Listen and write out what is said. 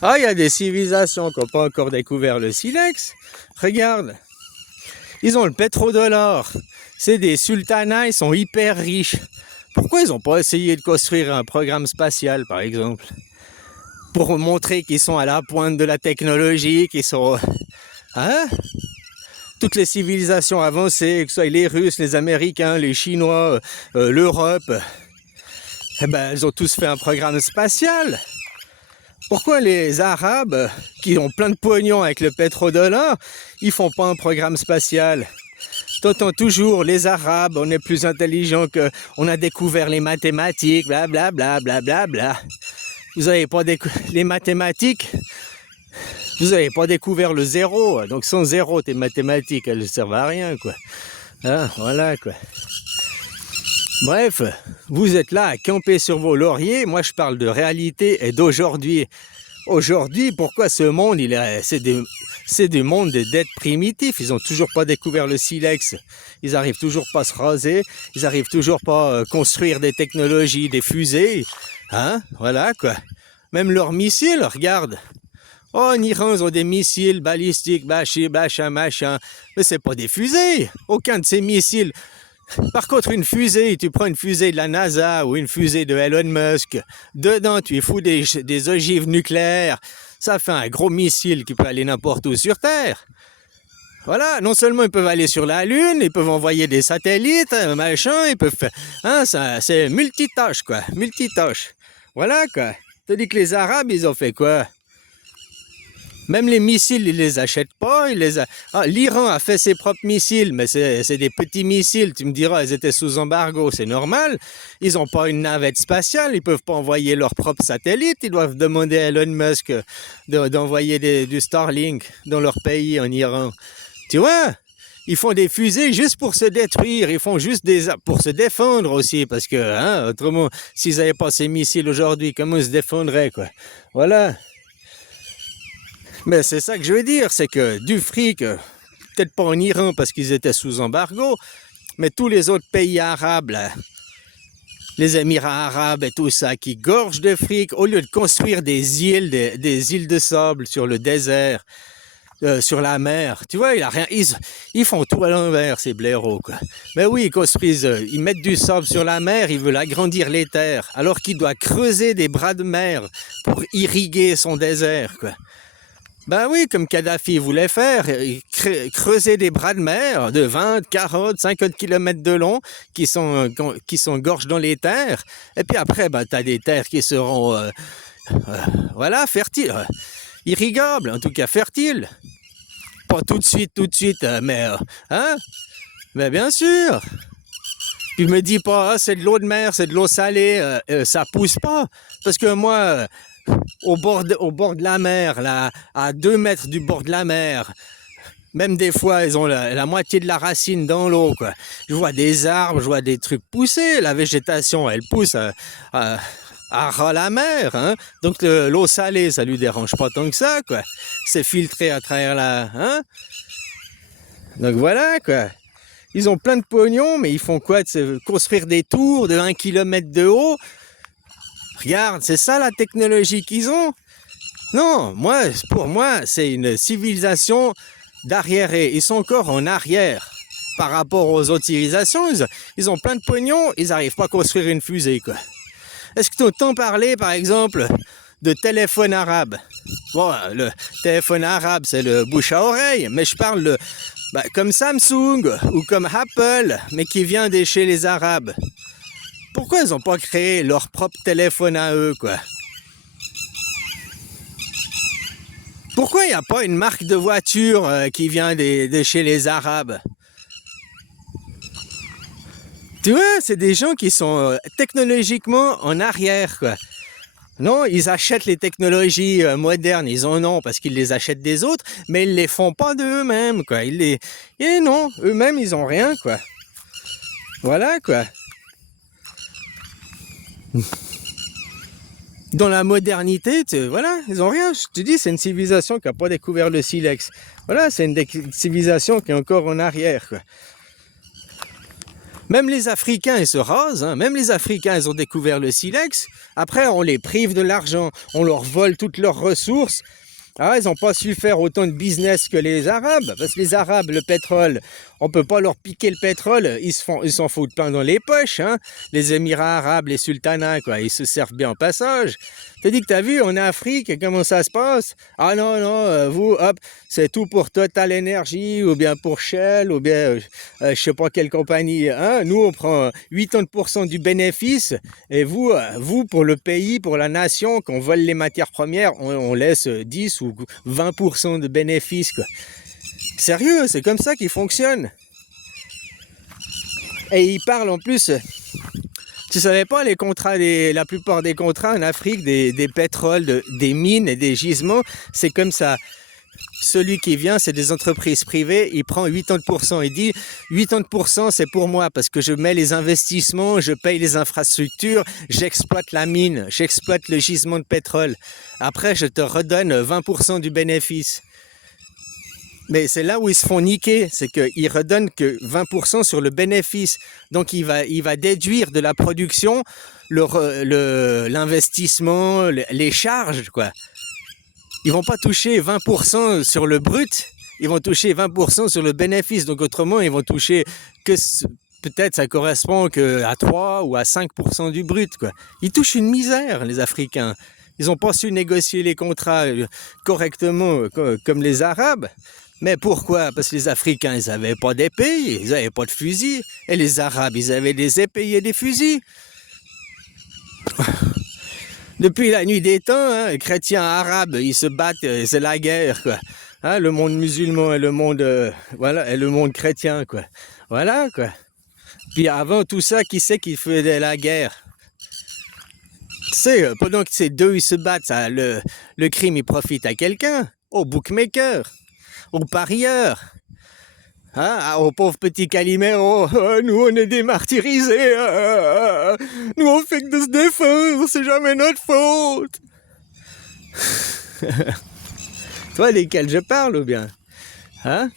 Ah, il y a des civilisations qui n'ont pas encore découvert le silex. Regarde, ils ont le pétrodollar. C'est des sultanats, ils sont hyper riches. Pourquoi ils n'ont pas essayé de construire un programme spatial, par exemple, pour montrer qu'ils sont à la pointe de la technologie, qu'ils sont... Hein? Toutes les civilisations avancées, que ce soit les Russes, les Américains, les Chinois, l'Europe, eh ben, elles ont tous fait un programme spatial. Pourquoi les Arabes, qui ont plein de pognon avec le pétrodollar, ils font pas un programme spatial? T'entends toujours les Arabes, on est plus intelligents que... On a découvert les mathématiques, blablabla, blablabla. Vous avez pas les mathématiques, vous avez pas découvert le zéro. Donc sans zéro, tes mathématiques, elles ne servent à rien, quoi. Hein, voilà, quoi. Bref, vous êtes là à camper sur vos lauriers. Moi, je parle de réalité et d'aujourd'hui. Aujourd'hui, pourquoi ce monde, c'est du monde des dettes primitifs. Ils n'ont toujours pas découvert le silex. Ils n'arrivent toujours pas à se raser. Ils n'arrivent toujours pas à construire des technologies, des fusées. Hein? Voilà, quoi. Même leurs missiles, regarde. Oh, en Iran, ils ont des missiles balistiques, machin. Mais c'est pas des fusées. Aucun de ces missiles. Par contre, une fusée, tu prends une fusée de la NASA ou une fusée de Elon Musk, dedans tu fous des ogives nucléaires, ça fait un gros missile qui peut aller n'importe où sur Terre. Voilà, non seulement ils peuvent aller sur la Lune, ils peuvent envoyer des satellites, machin, ils peuvent faire... Hein, c'est multitâche, quoi, multitâche. Voilà, quoi. T'as dit que les Arabes, ils ont fait quoi? Même les missiles, ils les achètent pas. L'Iran a fait ses propres missiles, mais c'est des petits missiles. Tu me diras, ils étaient sous embargo, c'est normal. Ils n'ont pas une navette spatiale, ils peuvent pas envoyer leurs propres satellites. Ils doivent demander à Elon Musk d'envoyer du Starlink dans leur pays, en Iran. Tu vois? Ils font des fusées juste pour se détruire, ils font juste pour se défendre aussi, parce que, hein, autrement, s'ils n'avaient pas ces missiles aujourd'hui, comment ils se défendraient, quoi? Voilà. Mais c'est ça que je veux dire, c'est que du fric, peut-être pas en Iran parce qu'ils étaient sous embargo, mais tous les autres pays arabes, là, les Émirats arabes et tout ça, qui gorgent de fric, au lieu de construire des îles de sable sur le désert, sur la mer, tu vois, il a rien, ils font tout à l'envers, ces blaireaux, quoi. Mais oui, ils construisent, ils mettent du sable sur la mer, ils veulent agrandir les terres, alors qu'il doit creuser des bras de mer pour irriguer son désert, quoi. Ben oui, comme Kadhafi voulait faire, creuser des bras de mer de 20, 40, 50 km de long qui s'engorgent dans les terres. Et puis après, ben, tu as des terres qui seront, voilà, fertiles, irrigables, en tout cas fertiles. Pas tout de suite, mais, hein? Mais bien sûr. Tu me dis pas, ah, c'est de l'eau de mer, c'est de l'eau salée, ça pousse pas. Parce que moi... Au bord de la mer, là, à 2 mètres du bord de la mer. Même des fois, ils ont la moitié de la racine dans l'eau, quoi. Je vois des arbres, je vois des trucs pousser. La végétation, elle pousse à ras la mer, hein. Donc l'eau salée, ça lui dérange pas tant que ça, quoi. C'est filtré à travers la... Hein. Donc voilà, quoi. Ils ont plein de pognon, mais ils font quoi? De construire des tours de 1 km de haut. Regarde, c'est ça la technologie qu'ils ont. Non, pour moi, c'est une civilisation d'arriérés. Ils sont encore en arrière par rapport aux autres civilisations. Ils ont plein de pognon, ils n'arrivent pas à construire une fusée, quoi. Est-ce que tu entends parler, par exemple, de téléphone arabe? Bon, le téléphone arabe, c'est le bouche à oreille, mais je parle comme Samsung ou comme Apple, mais qui vient de chez les Arabes. Pourquoi ils n'ont pas créé leur propre téléphone à eux, quoi? Pourquoi il n'y a pas une marque de voiture qui vient de chez les Arabes? Tu vois, c'est des gens qui sont technologiquement en arrière, quoi. Non, ils achètent les technologies modernes, ils en ont parce qu'ils les achètent des autres, mais ils les font pas d'eux-mêmes, quoi. Et non, eux-mêmes, ils ont rien, quoi. Voilà, quoi. Dans la modernité, voilà, ils ont rien. Je te dis, c'est une civilisation qui n'a pas découvert le silex. Voilà, c'est une civilisation qui est encore en arrière, quoi. Même les Africains, ils se rasent, hein. Même les Africains, ils ont découvert le silex. Après, on les prive de l'argent, on leur vole toutes leurs ressources. Ah, ils n'ont pas su faire autant de business que les Arabes, parce que les Arabes, le pétrole, on peut pas leur piquer le pétrole, ils s'en foutent plein dans les poches, hein. Les Émirats arabes, les sultanats, quoi, ils se servent bien au passage. T'as dit que t'as vu en Afrique comment ça se passe? Ah non, non, vous, hop, c'est tout pour Total Energy, ou bien pour Shell, ou bien je sais pas quelle compagnie, hein. Nous, on prend 80% du bénéfice, et vous, pour le pays, pour la nation, qu'on vole les matières premières, on laisse 10 ou 20% de bénéfices, quoi. Sérieux, c'est comme ça qu'ils fonctionnent. Et ils parlent en plus, tu savais pas, les contrats, la plupart des contrats en Afrique, des pétroles, des mines et des gisements, c'est comme ça. Celui qui vient, c'est des entreprises privées, il prend 80%. Il dit 80% c'est pour moi parce que je mets les investissements, je paye les infrastructures, j'exploite la mine, j'exploite le gisement de pétrole. Après, je te redonne 20% du bénéfice. Mais c'est là où ils se font niquer, c'est qu'ils redonnent que 20% sur le bénéfice. Donc il va déduire de la production l'investissement, les charges, quoi. Ils vont pas toucher 20% sur le brut, ils vont toucher 20% sur le bénéfice. Donc autrement, ils vont toucher que peut-être ça correspond qu'à 3 ou à 5% du brut, quoi. Ils touchent une misère, les Africains. Ils n'ont pas su négocier les contrats correctement comme les Arabes. Mais pourquoi? Parce que les Africains, ils n'avaient pas d'épée, ils n'avaient pas de fusil. Et les Arabes, ils avaient des épées et des fusils. Depuis la nuit des temps, hein, les chrétiens arabes, ils se battent, c'est la guerre, quoi. Hein, le monde musulman et le monde, voilà, et le monde chrétien, quoi. Voilà, quoi. Puis avant tout ça, qui c'est qui faisait la guerre? Tu sais, pendant que ces deux, ils se battent, ça, le crime, il profite à quelqu'un, au bookmaker, aux parieurs, hein, aux pauvres petits Calimero. Nous on est des martyrisés, nous on fait que de se défendre, c'est jamais notre faute. Tu vois lesquels je parle ou bien, hein?